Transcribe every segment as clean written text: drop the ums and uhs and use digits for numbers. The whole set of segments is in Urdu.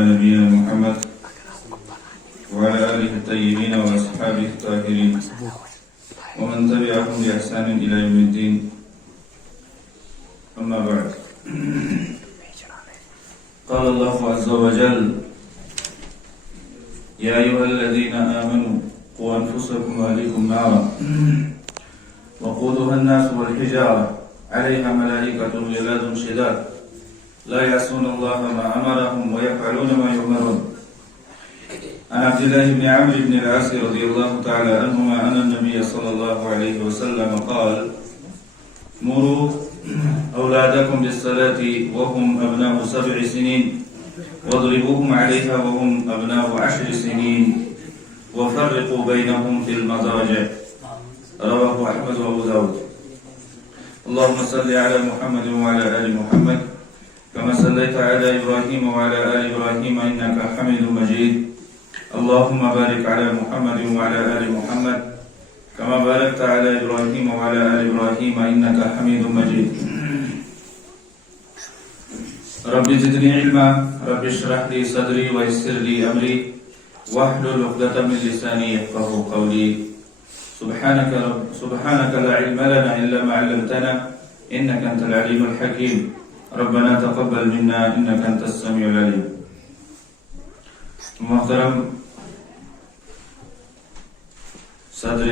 على نبينا محمد وعلى آله الطيبين وأصحابه الطاهرين ومن تبعهم بإحسان إلى يوم الدين. أما بعد، قال الله عز وجل: يا أيها الذين آمنوا قوا أنفسكم وأهليكم نارا وقودها الناس والحجارة عليها ملائكة غلاظ شداد لا يعصون الله ما أمرهم ويفعلون ما يؤمرون. عن عبد الله بن عمرو بن العاص رضي الله تعالى عنهما أن النبي صلى الله عليه وسلم قال: مروا أولادكم بالصلاة وهم أبناء 7 سنين واضربوهم عليها وهم أبناء 10 سنين وفرقوا بينهم في المضاجع. رواه أحمد وأبو داود. اللهم صل على محمد وعلى آل محمد كما صليت على إبراهيم وعلى آل إبراهيم إنك حميد مجيد. اللهم بارك على محمد وعلى آل محمد كما باركت على إبراهيم وعلى آل إبراهيم إنك حميد مجيد. رب زدني علما رب اشرح لي صدري ويسر لي أمري واحلل عقدة من لساني يفقهوا قولي. سبحانك لا علم لنا إلا ما علمتنا إنك أنت العليم الحكيم. ربنا تقبل منا إنك أنت السميع العليم. محترم صدر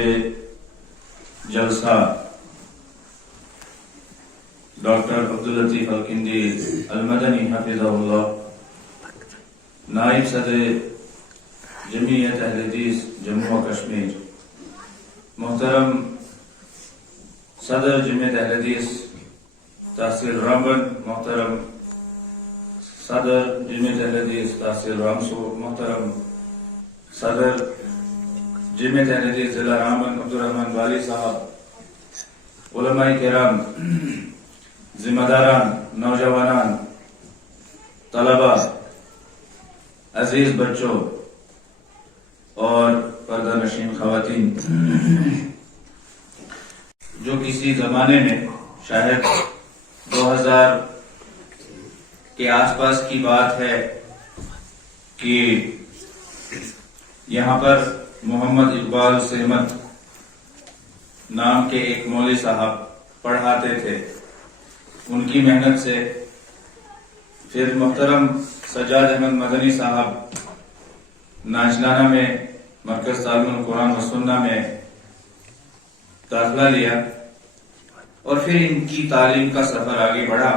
جلسہ ڈاکٹر عبداللطیف الکندی المدنی حفظہ اللہ، نائب صدر جمعیت اہل حدیث جموں و کشمیر، محترم صدر جمعیت اہل حدیث تحصیل رامبن، محترم صدر جمعیت اہل حدیث تحصیل رامسو، محترم صدر جمعیت اہل حدیث ضلع رامبن عبدالرحمن والی صاحب، علماء کرام، ذمہ داران، نوجوانان، طلباء، عزیز بچوں اور پردہ نشین خواتین، جو کسی زمانے میں شاید 2000 کے آس پاس کی بات ہے کہ یہاں پر محمد اقبال سحمد نام کے ایک مولوی صاحب پڑھاتے تھے. ان کی محنت سے پھر محترم سجاد احمد مدنی صاحب ناچلانہ میں مرکز تعلیم القرآن و سنہ میں داخلہ لیا اور پھر ان کی تعلیم کا سفر آگے بڑھا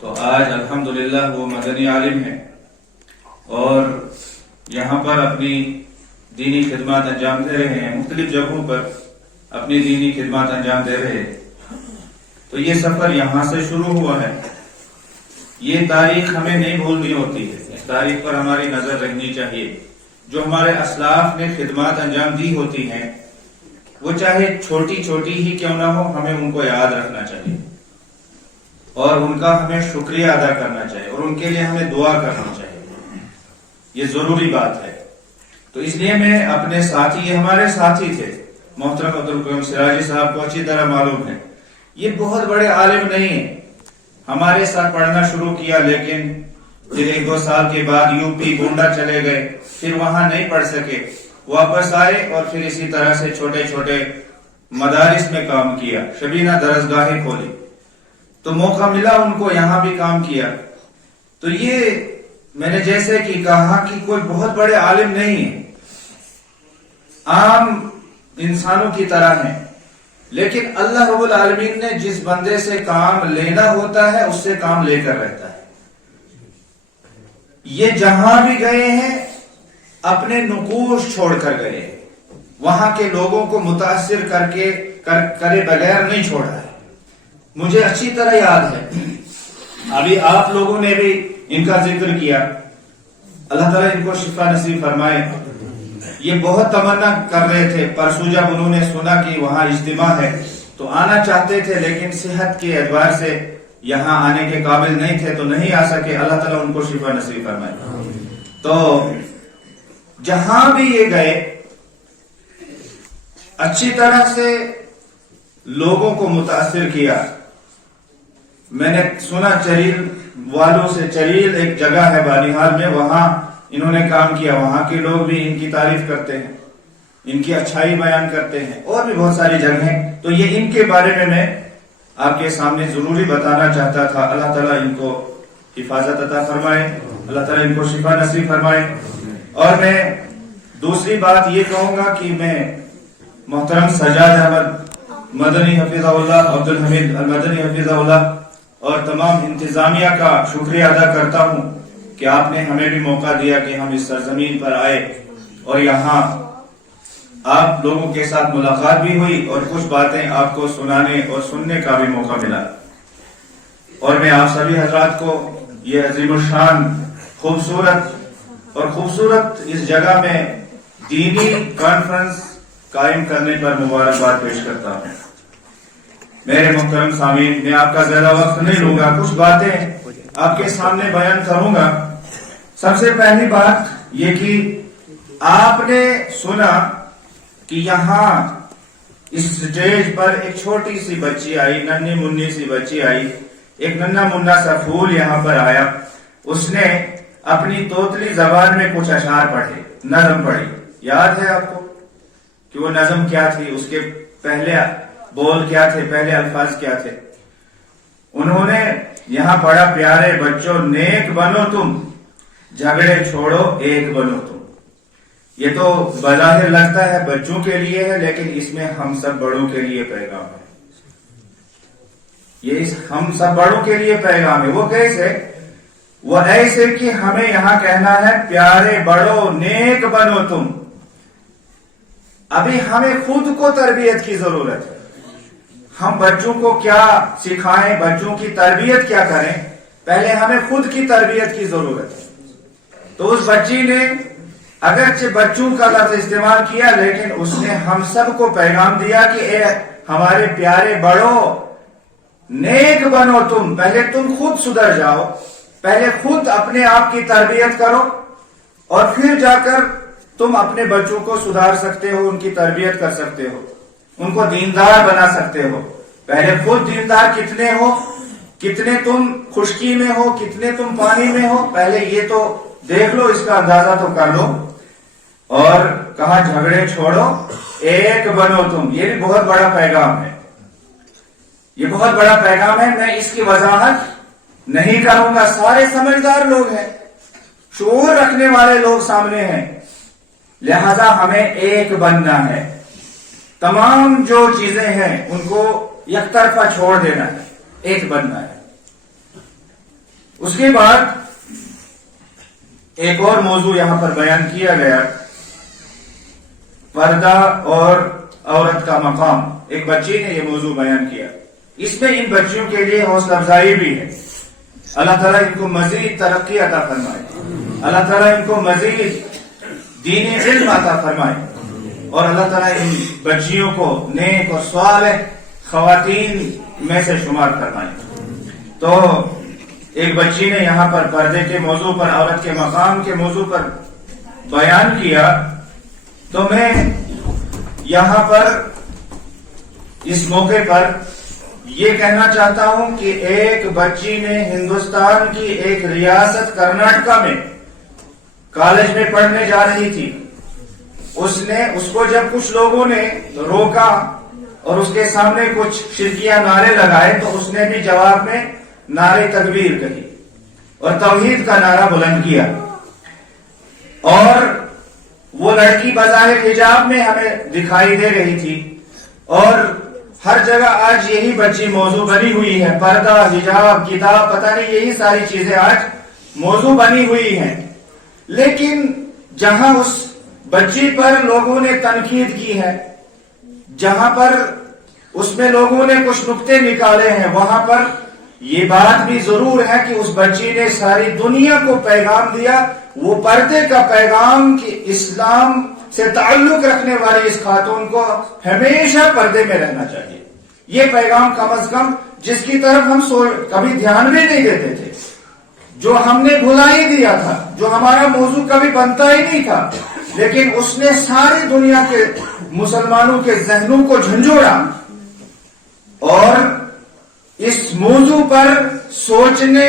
تو آج الحمدللہ وہ مدنی عالم ہیں اور یہاں پر اپنی دینی خدمات انجام دے رہے ہیں، مختلف جگہوں پر اپنی دینی خدمات انجام دے رہے ہیں. تو یہ سفر یہاں سے شروع ہوا ہے. یہ تاریخ ہمیں نہیں بھولنی ہوتی ہے، اس تاریخ پر ہماری نظر رکھنی چاہیے. جو ہمارے اسلاف نے خدمات انجام دی ہوتی ہیں وہ چاہے چھوٹی چھوٹی ہی کیوں نہ ہو، ہمیں ان کو یاد رکھنا چاہیے اور ان کا ہمیں شکریہ ادا کرنا چاہیے اور ان کے لیے ہمیں دعا کرنا چاہیے. یہ ضروری بات ہے. تو اس لیے میں اپنے ساتھی، یہ ہمارے ساتھی تھے، محترم عبدالقیوم سراجی صاحب کو اچھی طرح معلوم ہے یہ بہت بڑے عالم نہیں ہیں. ہمارے ساتھ پڑھنا شروع کیا لیکن پھر 1-2 سال کے بعد یو پی گونڈا چلے گئے، پھر وہاں نہیں پڑھ سکے، واپس آئے اور پھر اسی طرح سے چھوٹے چھوٹے مدارس میں کام کیا، شبینہ درسگاہیں کھولی تو موقع ملا ان کو یہاں بھی کام کیا. تو یہ میں نے جیسے کہ کہا کہ کوئی بہت بڑے عالم نہیں ہیں، عام انسانوں کی طرح ہیں، لیکن اللہ رب العالمین نے جس بندے سے کام لینا ہوتا ہے اس سے کام لے کر رہتا ہے. یہ جہاں بھی گئے ہیں اپنے نقوش چھوڑ کر گئے ہیں، وہاں کے لوگوں کو متاثر کرے بغیر نہیں چھوڑا ہے. مجھے اچھی طرح یاد ہے، ابھی آپ لوگوں نے بھی ان کا ذکر کیا، اللہ تعالیٰ ان کو شفا نصیب فرمائے. یہ بہت تمنا کر رہے تھے، پرسوں جب انہوں نے سنا کہ وہاں اجتماع ہے تو آنا چاہتے تھے لیکن صحت کے اعتبار سے یہاں آنے کے قابل نہیں تھے تو نہیں آ سکے. اللہ تعالیٰ ان کو شفا نصیب فرمائے. تو جہاں بھی یہ گئے اچھی طرح سے لوگوں کو متاثر کیا. میں نے سنا چہیل والوں سے چلیل ایک جگہ ہے بانیہال میں، وہاں انہوں نے کام کیا، وہاں کے لوگ بھی ان کی تعریف کرتے ہیں، ان کی اچھائی بیان کرتے ہیں، اور بھی بہت ساری جگہیں. تو یہ ان کے بارے میں آپ کے سامنے ضروری بتانا چاہتا تھا. اللہ تعالیٰ ان کو حفاظت عطا فرمائے، اللہ تعالیٰ ان کو شفا نصیب فرمائے. اور میں دوسری بات یہ کہوں گا کہ میں محترم سجاد احمد مدنی حفظہ اللہ، عبد الحمید المدنی حفظہ اللہ اور تمام انتظامیہ کا شکریہ ادا کرتا ہوں کہ آپ نے ہمیں بھی موقع دیا کہ ہم اس سرزمین پر آئے اور یہاں آپ لوگوں کے ساتھ ملاقات بھی ہوئی اور کچھ باتیں آپ کو سنانے اور سننے کا بھی موقع ملا. اور میں آپ سبھی حضرات کو یہ عظیم الشان خوبصورت اس جگہ میں دینی کانفرنس قائم کرنے پر مبارکباد پیش کرتا ہوں. میرے محترم سامعین، میں آپ کا زیادہ وقت نہیں لوں گا، کچھ باتیں آپ کے سامنے بیان کروں گا. سب سے پہلی بات یہ کہ آپ نے سنا کہ یہاں اس سٹیج پر ایک چھوٹی سی بچی آئی، ننھی منی سی بچی آئی، ایک ننھا منا سا پھول یہاں پر آیا. اس نے اپنی توتلی زبان میں کچھ اشعار پڑھے، نظم پڑھی. یاد ہے آپ کو کہ وہ نظم کیا تھی، اس کے پہلے بول کیا تھے، پہلے الفاظ کیا تھے؟ انہوں نے یہاں پڑھا، پیارے بچوں نیک بنو تم، جھگڑے چھوڑو ایک بنو تم. یہ تو بظاہر لگتا ہے بچوں کے لیے ہے، لیکن اس میں ہم سب بڑوں کے لیے پیغام ہے. یہ ہم سب بڑوں کے لیے پیغام ہے. وہ کیسے؟ وہ ایسے کہ ہمیں یہاں کہنا ہے پیارے بڑوں نیک بنو تم. ابھی ہمیں خود کو تربیت کی ضرورت ہے. ہم بچوں کو کیا سکھائیں، بچوں کی تربیت کیا کریں، پہلے ہمیں خود کی تربیت کی ضرورت ہے. تو اس بچی نے اگرچہ بچوں کا لفظ استعمال کیا، لیکن اس نے ہم سب کو پیغام دیا کہ اے ہمارے پیارے بڑوں نیک بنو تم. پہلے تم خود سدھر جاؤ، پہلے خود اپنے آپ کی تربیت کرو اور پھر جا کر تم اپنے بچوں کو سدھار سکتے ہو، ان کی تربیت کر سکتے ہو، ان کو دیندار بنا سکتے ہو. پہلے خود دیندار کتنے ہو، کتنے تم خشکی میں ہو، کتنے تم پانی میں ہو، پہلے یہ تو دیکھ لو، اس کا اندازہ تو کر لو. اور کہا جھگڑے چھوڑو ایک بنو تم. یہ بھی بہت بڑا پیغام ہے، یہ بہت بڑا پیغام ہے. میں اس کی وضاحت نہیں کروں گا، سارے سمجھدار لوگ ہیں، شعور رکھنے والے لوگ سامنے ہیں، لہذا ہمیں ایک بننا ہے. تمام جو چیزیں ہیں ان کو یک طرفہ چھوڑ دینا ہے، ایک بننا ہے. اس کے بعد ایک اور موضوع یہاں پر بیان کیا گیا، پردہ اور عورت کا مقام. ایک بچی نے یہ موضوع بیان کیا. اس میں ان بچیوں کے لیے حوصلہ افزائی بھی ہے. اللہ تعالیٰ ان کو مزید ترقی عطا فرمائے، اللہ تعالیٰ ان کو مزید دینی علم عطا فرمائے، اور اللہ تعالیٰ ان بچیوں کو نیک اور صالح خواتین میں سے شمار فرمائے. تو ایک بچی نے یہاں پر پردے کے موضوع پر، عورت کے مقام کے موضوع پر بیان کیا. تو میں یہاں پر اس موقع پر یہ کہنا چاہتا ہوں کہ ایک بچی نے ہندوستان کی ایک ریاست کرناٹکا میں کالج میں پڑھنے جا رہی تھی. اس کو جب کچھ لوگوں نے روکا اور اس کے سامنے کچھ شرکیہ نعرے لگائے، تو اس نے بھی جواب میں نعرے تکبیر کہی اور توحید کا نعرہ بلند کیا. اور وہ لڑکی بظاہر حجاب میں ہمیں دکھائی دے رہی تھی، اور ہر جگہ آج یہی بچی موضوع بنی ہوئی ہے. پردہ، حجاب، کتاب، پتہ نہیں یہی ساری چیزیں آج موضوع بنی ہوئی ہیں. لیکن جہاں اس بچی پر لوگوں نے تنقید کی ہے، جہاں پر اس میں لوگوں نے کچھ نقطے نکالے ہیں، وہاں پر یہ بات بھی ضرور ہے کہ اس بچی نے ساری دنیا کو پیغام دیا، وہ پردے کا پیغام کہ اسلام سے تعلق رکھنے والی اس خاتون کو ہمیشہ پردے میں رہنا چاہیے. یہ پیغام کم از کم جس کی طرف ہم کبھی دھیان بھی نہیں دیتے تھے، جو ہم نے بھلا ہی دیا تھا، جو ہمارا موضوع کبھی بنتا ہی نہیں تھا، لیکن اس نے ساری دنیا کے مسلمانوں کے ذہنوں کو جھنجھوڑا اور اس موضوع پر سوچنے،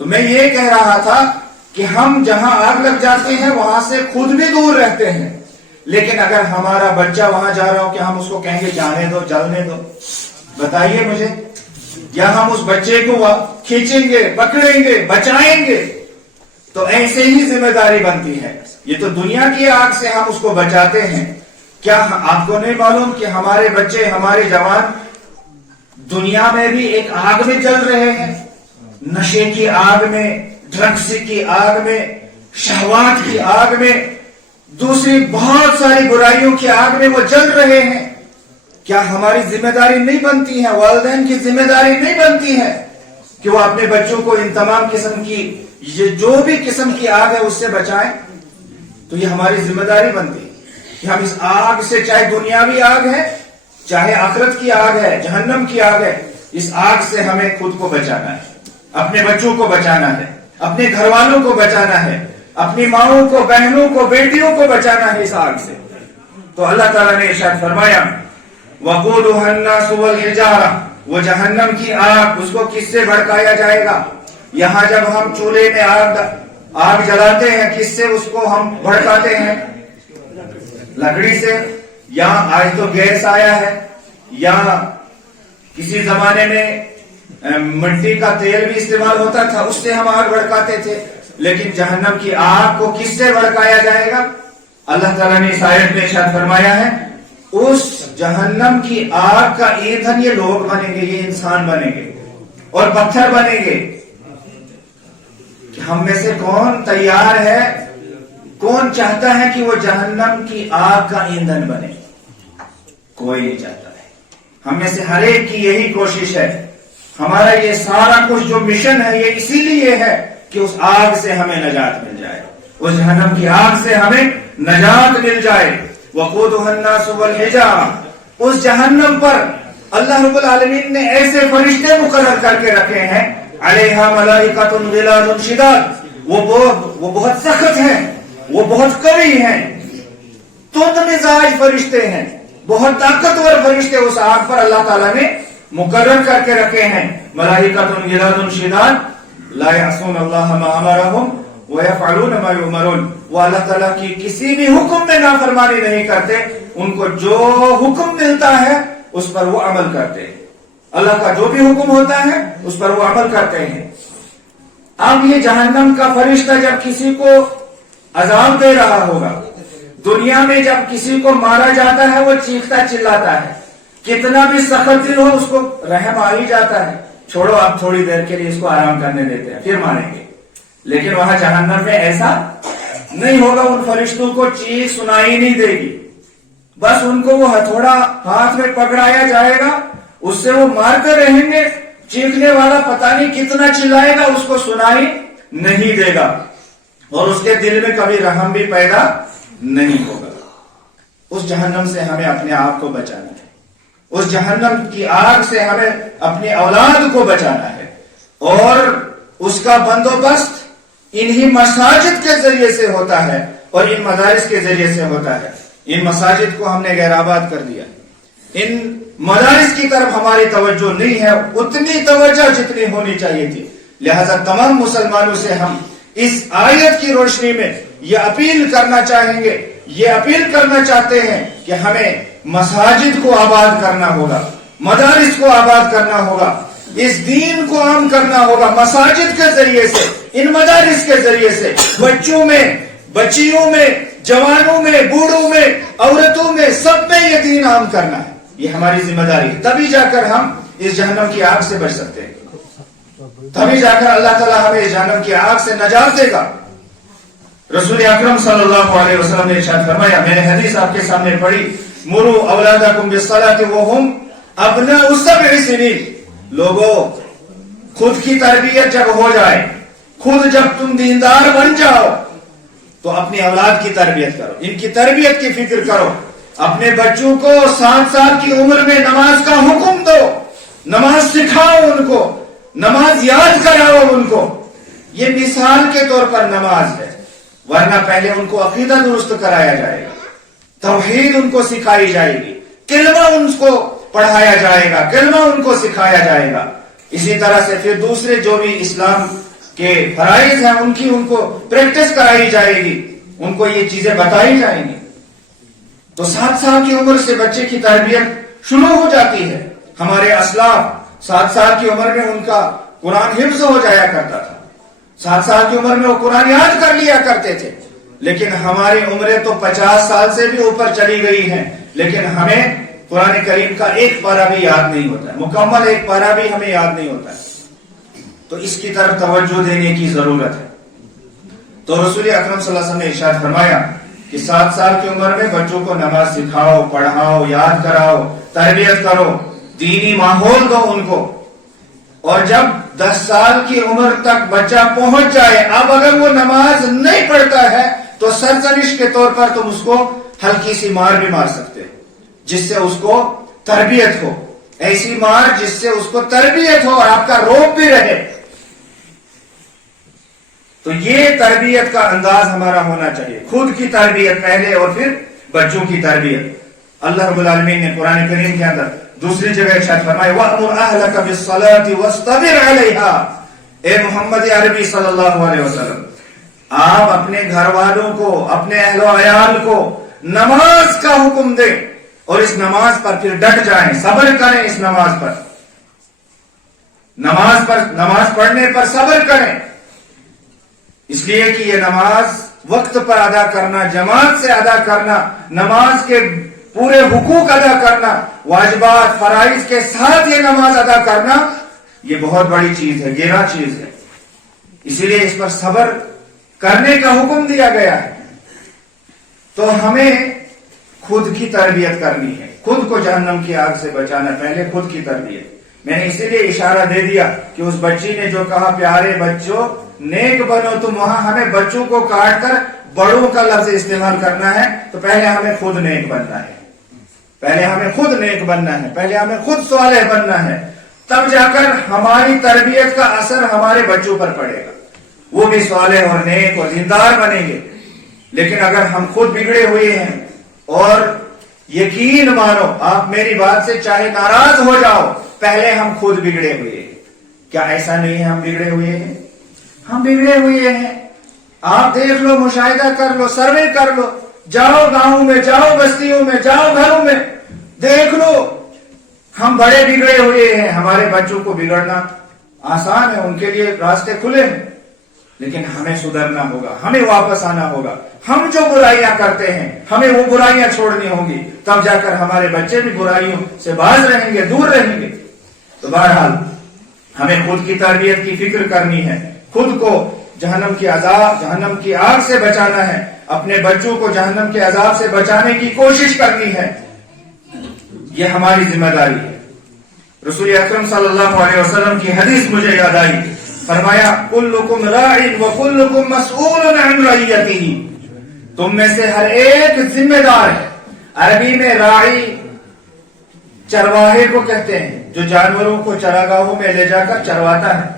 تو میں یہ کہہ رہا تھا کہ ہم جہاں آگ لگ جاتے ہیں وہاں سے خود بھی دور رہتے ہیں، لیکن اگر ہمارا بچہ وہاں جا رہا ہو کہ ہم اس کو کہیں گے جانے دو، جلنے دو؟ بتائیے مجھے، یا ہم اس بچے کو کھینچیں گے، پکڑیں گے، بچائیں گے؟ تو ایسے ہی ذمہ داری بنتی ہے. یہ تو دنیا کی آگ سے ہم اس کو بچاتے ہیں. کیا آپ کو نہیں معلوم کہ ہمارے بچے، ہمارے جوان دنیا میں بھی ایک آگ میں جل رہے ہیں؟ نشے کی آگ میں، ڈرگس کی آگ میں، شہوات کی آگ میں، دوسری بہت ساری برائیوں کی آگ میں وہ جل رہے ہیں. کیا ہماری ذمہ داری نہیں بنتی ہے، والدین کی ذمہ داری نہیں بنتی ہے کہ وہ اپنے بچوں کو ان تمام قسم کی، یہ جو بھی قسم کی آگ ہے اس سے بچائیں؟ تو یہ ہماری ذمہ داری بنتی ہے کہ ہم اس آگ سے، چاہے دنیاوی آگ ہے، چاہے آخرت کی آگ ہے، جہنم کی آگ ہے، اس آگ سے ہمیں خود کو بچانا ہے، اپنے بچوں کو بچانا ہے، اپنے گھر والوں کو بچانا ہے، اپنی ماؤں کو، بہنوں کو، بیٹیوں کو بچانا ہے اس آگ سے. تو اللہ تعالیٰ نے ارشاد فرمایا وَقُودُهَا النَّاسُ وَالْحِجَارَةُ، وہ جہنم کی آگ، اس کو کس سے بھڑکایا جائے گا؟ یہاں جب ہم چولہے میں آگ جلاتے ہیں، کس سے اس کو ہم بھڑکاتے ہیں؟ لکڑی سے. یا آج تو گیس آیا ہے، یا کسی زمانے میں مٹی کا تیل بھی استعمال ہوتا تھا، اس سے ہم آگ بھڑکاتے تھے. لیکن جہنم کی آگ کو کس سے بھڑکایا جائے گا؟ اللہ تعالیٰ نے اس آیت میں ارشاد فرمایا ہے اس جہنم کی آگ کا ایندھن یہ لوگ بنیں گے، یہ انسان بنیں گے اور پتھر بنیں گے. کہ ہم میں سے کون تیار ہے، کون چاہتا ہے کہ وہ جہنم کی آگ کا ایندھن بنے؟ کوئی نہیں چاہتا ہے. ہم میں سے ہر ایک کی یہی کوشش ہے. ہمارا یہ سارا کچھ جو مشن ہے یہ اسی لیے ہے کہ اس آگ سے ہمیں نجات مل جائے، اس جہنم کی آگ سے ہمیں نجات مل جائے. وَقُودُهَا النَّاسُ وَالْحِجَارَةُ، اس جہنم پر اللہ رب العالمین نے ایسے فرشتے مقرر کر کے رکھے ہیں، عَلَيْهَا مَلَائِكَةٌ غِلَاظٌ شِدَادٌ، وہ بہت سخت ہیں، وہ بہت قوی ہیں، تند مزاج فرشتے ہیں، بہت طاقتور فرشتے اس آگ پر اللہ تعالیٰ نے مقرر کر کے رکھے ہیں. ملائکۃ غلاظ شداد لا یعصون اللہ ما امرهم ویفعلون ما یؤمرون، وہ اللہ تعالیٰ کی کسی بھی حکم میں نافرمانی نہیں کرتے، ان کو جو حکم ملتا ہے اس پر وہ عمل کرتے ہیں. اللہ کا جو بھی حکم ہوتا ہے اس پر وہ عمل کرتے ہیں. اب یہ جہنم کا فرشتہ جب کسی کو عذاب دے رہا ہوگا، دنیا میں جب کسی کو مارا جاتا ہے وہ چیختا چلاتا ہے، کتنا بھی سخت دل ہو اس کو رحم آ ہی جاتا ہے، چھوڑو اب تھوڑی دیر کے لیے اس کو آرام کرنے دیتے ہیں، پھر ماریں گے. لیکن وہاں جہنم میں ایسا نہیں ہوگا. ان فرشتوں کو چیخ سنائی نہیں دے گی، بس ان کو وہ ہتھوڑا ہاتھ میں پکڑایا جائے گا، اس سے وہ مارتے رہیں گے. چیخنے والا پتہ نہیں کتنا چلائے گا، اس کو سنائی نہیں دے گا، اور اس کے دل میں کبھی رحم بھی پیدا نہیں ہوگا. اس جہنم سے ہمیں اپنے آپ کو بچانا ہے، اس جہنم کی آگ سے ہمیں اپنی اولاد کو بچانا ہے، اور اس کا بندوبست انہی مساجد کے ذریعے سے ہوتا ہے اور ان مدارس کے ذریعے سے ہوتا ہے. ان مساجد کو ہم نے غیر آباد کر دیا، ان مدارس کی طرف ہماری توجہ نہیں ہے اتنی توجہ جتنی ہونی چاہیے تھی. لہذا تمام مسلمانوں سے ہم اس آیت کی روشنی میں یہ اپیل کرنا چاہیں گے، یہ اپیل کرنا چاہتے ہیں کہ ہمیں مساجد کو آباد کرنا ہوگا، مدارس کو آباد کرنا ہوگا، اس دین کو عام کرنا ہوگا. مساجد کے ذریعے سے، ان مدارس کے ذریعے سے بچوں میں، بچیوں میں، جوانوں میں، بوڑھوں میں، عورتوں میں، سب میں یہ دین عام کرنا ہے. یہ ہماری ذمہ داری ہے. تبھی جا کر ہم اس جہنم کی آگ سے بچ سکتے ہیں، تبھی جا کر اللہ تعالیٰ ہمیں اس جہنم کی آگ سے نجات دے گا. رسول اکرم صلی اللہ علیہ وسلم نے ارشاد فرمایا، میں نے حدیث آپ کے سامنے پڑھی، مروا اولادکم بالصلاۃ وهم ابناء 7 سنین. لوگوں، خود کی تربیت جب ہو جائے، خود جب تم دیندار بن جاؤ تو اپنی اولاد کی تربیت کرو، ان کی تربیت کی فکر کرو. اپنے بچوں کو 7 سال کی عمر میں نماز کا حکم دو، نماز سکھاؤ ان کو، نماز یاد کراؤ ان کو. یہ مثال کے طور پر نماز ہے، ورنہ پہلے ان کو عقیدہ درست کرایا جائے گا، توحید ان کو سکھائی جائے گی، کلمہ ان کو پڑھایا جائے گا، کلمہ ان کو سکھایا جائے گا. اسی طرح سے پھر دوسرے جو بھی اسلام کے فرائض ہیں ان کو پریکٹس کرائی جائے گی، ان کو یہ چیزیں بتائی جائیں گی۔ تو 7 سال کی عمر سے بچے کی تربیت شروع ہو جاتی ہے۔ ہمارے اسلاف 7 سال کی عمر میں ان کا قرآن حفظ ہو جایا کرتا تھا، 7 سال کی عمر میں وہ قرآن یاد کر لیا کرتے تھے۔ لیکن ہماری عمریں تو 50 سال سے بھی اوپر چلی گئی ہیں، لیکن ہمیں قرآن کریم کا ایک پارہ بھی یاد نہیں ہوتا ہے، مکمل ایک پارہ بھی ہمیں یاد نہیں ہوتا ہے۔ تو اس کی طرف توجہ دینے کی ضرورت ہے۔ تو رسول اکرم صلی اللہ علیہ وسلم نے ارشاد فرمایا کہ 7 سال کی عمر میں بچوں کو نماز سکھاؤ، پڑھاؤ، یاد کراؤ، تربیت کرو، دینی ماحول دو ان کو۔ اور جب 10 سال کی عمر تک بچہ پہنچ جائے، اب اگر وہ نماز نہیں پڑھتا ہے تو سرزنش کے طور پر تم اس کو ہلکی سی مار بھی مار سکتے ہو، جس سے اس کو تربیت ہو، ایسی مار جس سے اس کو تربیت ہو اور آپ کا روب بھی رہے۔ تو یہ تربیت کا انداز ہمارا ہونا چاہیے، خود کی تربیت پہلے اور پھر بچوں کی تربیت۔ اللہ رب العالمین نے قرآن کریم کے اندر دوسری جگہ ارشاد فرمایا وَأْمُرْ أَهْلَكَ بِالصَّلَاةِ وَاسْتَبِرْ عَلَيْهَا۔ اے محمد عربی صلی اللہ علیہ وسلم، آپ اپنے گھر والوں کو، اپنے اہل و عیال کو نماز کا حکم دیں اور اس نماز پر پھر ڈٹ جائیں، صبر کریں اس نماز پر، نماز پڑھنے پر صبر کریں، اس لیے کہ یہ نماز وقت پر ادا کرنا، جماعت سے ادا کرنا، نماز کے پورے حقوق ادا کرنا، واجبات فرائض کے ساتھ یہ نماز ادا کرنا، یہ بہت بڑی چیز ہے، گہرا چیز ہے، اسی لیے اس پر صبر کرنے کا حکم دیا گیا ہے۔ تو ہمیں خود کی تربیت کرنی ہے، خود کو جہنم کی آگ سے بچانا، پہلے خود کی تربیت۔ میں نے اسی لیے اشارہ دے دیا کہ اس بچی نے جو کہا پیارے بچوں نیک بنو تم، وہاں ہمیں بچوں کو کاٹ کر بڑوں کا لفظ استعمال کرنا ہے۔ تو پہلے ہمیں خود نیک بننا ہے، پہلے ہمیں خود نیک بننا ہے، پہلے ہمیں خود صالح بننا ہے، تب جا کر ہماری تربیت کا اثر ہمارے بچوں پر پڑے گا، وہ بھی صالح اور نیک اور دیندار بنیں گے۔ لیکن اگر ہم خود بگڑے ہوئے ہیں، اور یقین مانو آپ میری بات سے چاہے ناراض ہو جاؤ، پہلے ہم خود بگڑے ہوئے ہیں۔ کیا ایسا نہیں ہے ہم بگڑے ہوئے ہیں؟ ہم بگڑے ہوئے ہیں، آپ دیکھ لو، مشاہدہ کر لو، سروے کر لو، جاؤ گاؤں میں، جاؤ بستیوں میں، جاؤ گھروں میں، دیکھ لو ہم بڑے بگڑے ہوئے ہیں۔ ہمارے بچوں کو بگڑنا آسان ہے، ان کے لیے راستے کھلے ہیں، لیکن ہمیں سدھرنا ہوگا، ہمیں واپس آنا ہوگا۔ ہم جو برائیاں کرتے ہیں ہمیں وہ برائیاں چھوڑنی ہوں گی، تب جا کر ہمارے بچے بھی برائیوں سے باز رہیں گے، دور رہیں گے۔ تو بہرحال ہمیں خود کی تربیت کی فکر کرنی ہے، خود کو جہنم کی عذاب، جہنم کی آگ سے بچانا ہے، اپنے بچوں کو جہنم کے عذاب سے بچانے کی کوشش کرنی ہے، یہ ہماری ذمہ داری ہے۔ رسول اکرم صلی اللہ علیہ وسلم کی حدیث مجھے یاد آئی، فرمایا کلکم راع وکلکم مسئول عن رعیتہ، تم میں سے ہر ایک ذمہ دار ہے۔ عربی میں راعی چرواہے کو کہتے ہیں، جو جانوروں کو چراگاہوں میں لے جا کر چرواتا ہے۔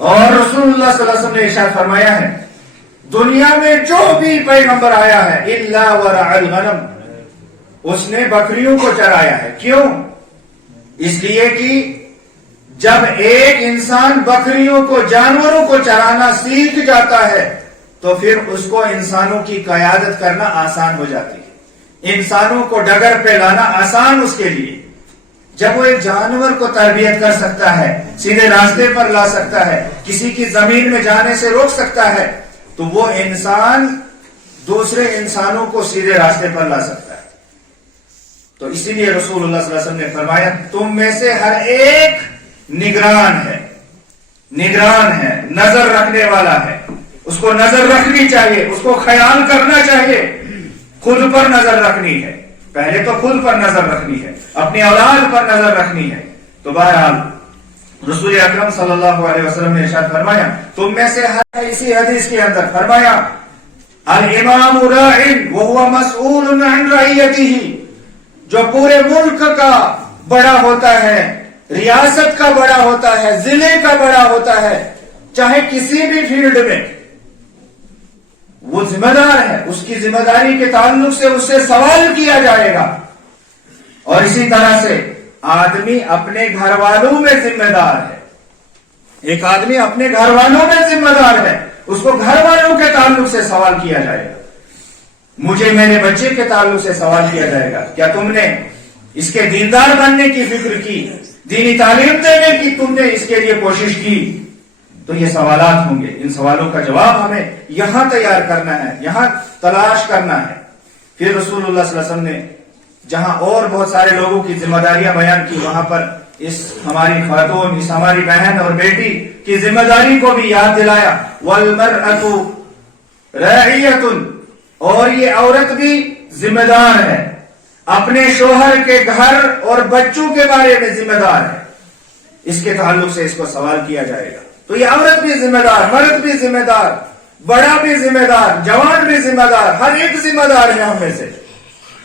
اور رسول اللہ صلی اللہ علیہ وسلم نے ارشاد فرمایا ہے دنیا میں جو بھی پیغمبر آیا ہے الا ورع الغنم، اس نے بکریوں کو چرایا ہے۔ کیوں؟ اس لیے کہ جب ایک انسان بکریوں کو، جانوروں کو چرانا سیکھ جاتا ہے تو پھر اس کو انسانوں کی قیادت کرنا آسان ہو جاتی ہے، انسانوں کو ڈگر پہ لانا آسان اس کے لیے۔ جب وہ ایک جانور کو تربیت کر سکتا ہے، سیدھے راستے پر لا سکتا ہے، کسی کی زمین میں جانے سے روک سکتا ہے، تو وہ انسان دوسرے انسانوں کو سیدھے راستے پر لا سکتا ہے۔ تو اسی لیے رسول اللہ صلی اللہ علیہ وسلم نے فرمایا تم میں سے ہر ایک نگران ہے، نگران ہے، نظر رکھنے والا ہے، اس کو نظر رکھنی چاہیے، اس کو خیال کرنا چاہیے، خود پر نظر رکھنی ہے، پہلے تو خود پر نظر رکھنی ہے، اپنی اولاد پر نظر رکھنی ہے۔ تو بہرحال رسول اکرم صلی اللہ علیہ وسلم نے ارشاد فرمایا تم میں سے ہر، اسی حدیث کے اندر فرمایا الامام راع وهو مسئول عن رعیتہ، جو پورے ملک کا بڑا ہوتا ہے، ریاست کا بڑا ہوتا ہے، ضلع کا بڑا ہوتا ہے، چاہے کسی بھی فیلڈ میں، وہ ذمہ دار ہے، اس کی ذمہ داری کے تعلق سے اس سے سوال کیا جائے گا۔ اور اسی طرح سے آدمی اپنے گھر والوں میں ذمہ دار ہے، ایک آدمی اپنے گھر والوں میں ذمہ دار ہے، اس کو گھر والوں کے تعلق سے سوال کیا جائے گا، مجھے میرے بچے کے تعلق سے سوال کیا جائے گا، کیا تم نے اس کے دیندار بننے کی فکر کی، دینی تعلیم دینے کی تم نے اس کے لیے کوشش کی؟ تو یہ سوالات ہوں گے، ان سوالوں کا جواب ہمیں یہاں تیار کرنا ہے، یہاں تلاش کرنا ہے۔ پھر رسول اللہ صلی اللہ علیہ وسلم نے جہاں اور بہت سارے لوگوں کی ذمہ داریاں بیان کی، وہاں پر اس ہماری خاتون، اس ہماری بہن اور بیٹی کی ذمہ داری کو بھی یاد دلایا۔ وَالْمَرْأَةُ رَاعِيَةٌ، اور یہ عورت بھی ذمہ دار ہے، اپنے شوہر کے گھر اور بچوں کے بارے میں ذمہ دار ہے، اس کے تعلق سے اس کو سوال کیا جائے گا۔ تو یہ عورت بھی ذمہ دار، مرد بھی ذمہ دار، بڑا بھی ذمہ دار، جوان بھی ذمہ دار، ہر ایک ذمہ دار ہے ہم میں سے۔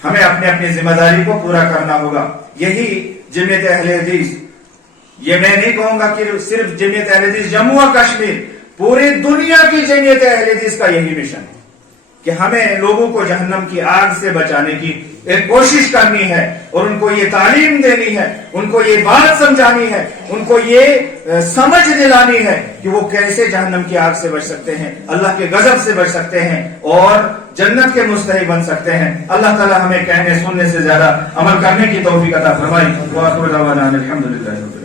ہمیں اپنے اپنی ذمہ داری کو پورا کرنا ہوگا۔ یہی جمعیت اہل حدیث، یہ میں نہیں کہوں گا کہ صرف جمعیت اہل حدیث جموں و کشمیر، پوری دنیا کی جمعیت اہل حدیث کا یہی مشن ہے کہ ہمیں لوگوں کو جہنم کی آگ سے بچانے کی ایک کوشش کرنی ہے، اور ان کو یہ تعلیم دینی ہے، ان کو یہ بات سمجھانی ہے، ان کو یہ سمجھ دلانی ہے کہ وہ کیسے جہنم کی آگ سے بچ سکتے ہیں، اللہ کے غضب سے بچ سکتے ہیں اور جنت کے مستحق بن سکتے ہیں۔ اللہ تعالی ہمیں کہنے سننے سے زیادہ عمل کرنے کی توفیق عطا فرمائے۔ وآخر دعوانا الحمدللہ۔